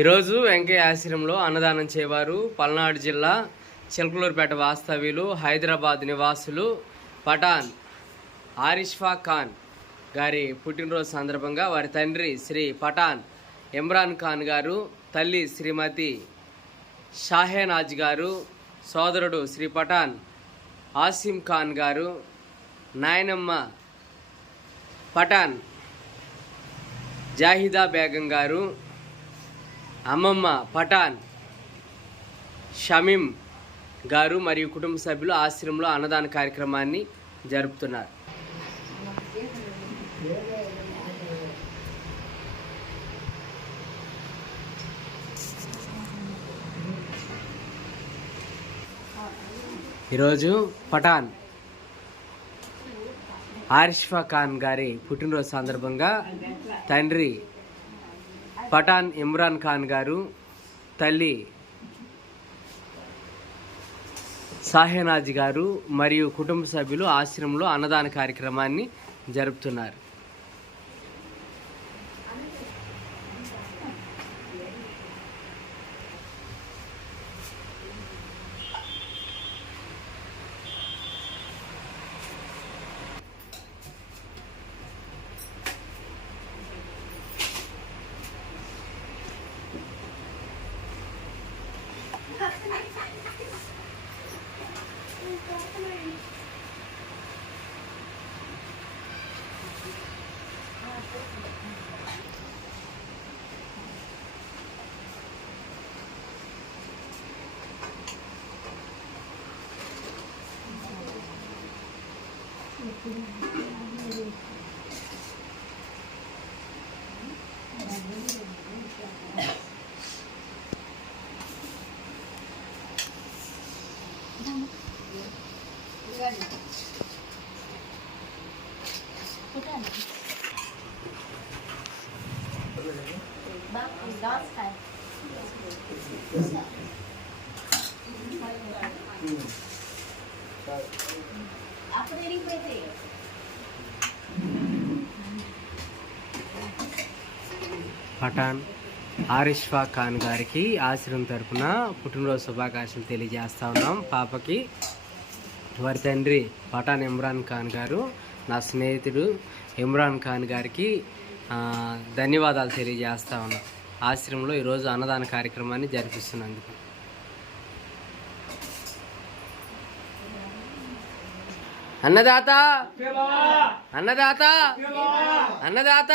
ఈరోజు వెంకయ్య ఆశ్రమంలో అన్నదానం చేయవారు పల్నాడు జిల్లా చిలకలూరుపేట వాస్తవ్యులు హైదరాబాద్ నివాసులు పఠాన్ ఆరిష్ఫా ఖాన్ గారి పుట్టినరోజు సందర్భంగా వారి తండ్రి శ్రీ పఠాన్ ఇమ్రాన్ ఖాన్ గారు, తల్లి శ్రీమతి షాహేనాజ్ గారు, సోదరుడు శ్రీ పఠాన్ ఆసిమ్ ఖాన్ గారు, నాయనమ్మ పఠాన్ జాహిదా బేగం గారు, అమ్మమ్మ పఠాన్ షమీం గారు మరియు కుటుంబ సభ్యులు ఆశ్రమంలో అన్నదాన కార్యక్రమాన్ని జరుపుతున్నారు. ఈరోజు పఠాన్ ఆరిష్ఫా ఖాన్ గారి పుట్టినరోజు సందర్భంగా తండ్రి పఠాన్ ఇమ్రాన్ ఖాన్ గారు, తల్లి షాహేనాజ్ గారు మరియు కుటుంబ సభ్యులు ఆశ్రమంలో అన్నదాన కార్యక్రమాన్ని జరుపుతున్నారు. పఠాన్ ఆరిష్ఫా ఖాన్ గారికి ఆశ్రమం తరపున పుట్టినరోజు శుభాకాంక్షలు తెలియజేస్తా ఉన్నాం. పాపకి వారి తండ్రి పఠాన్ ఇమ్రాన్ ఖాన్ గారు, నా స్నేహితుడు ఇమ్రాన్ ఖాన్ గారికి ధన్యవాదాలు తెలియజేస్తా ఉన్నాం. ఆశ్రమంలో ఈరోజు అన్నదాన కార్యక్రమాన్ని జరిపిస్తున్నందుకు. అన్నదాత అన్నదాత అన్నదాత